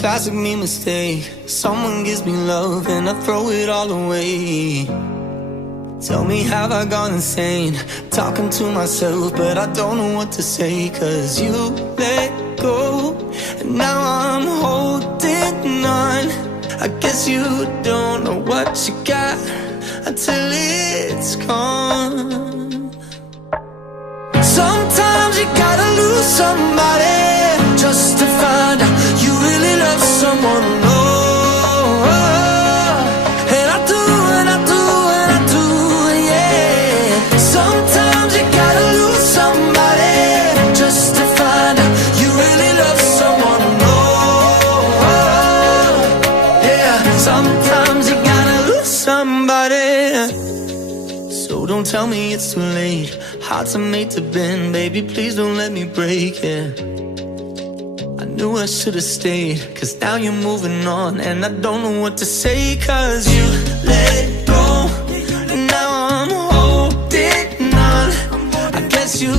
classic me mistake. Someone gives me love and I throw it all away. Tell me, have I gone insane? Talking to myself, but I don't know what to say. Cause you let go, and now I'm holding on. I guess you don't know what you got until it's gone. Sometimes you gotta lose somebody just to find out you really love someone. And I do, and I do, and I do, yeah. Sometimes you gotta lose somebody just to find out you really love someone. Yeah, sometimes you gotta lose somebody. So don't tell me it's too late. Hearts are made to bend, baby, please don't let me break it. I knew I should've stayed, cause now you're moving on. And I don't know what to say, cause you let go, and now I'm holding on. I guess you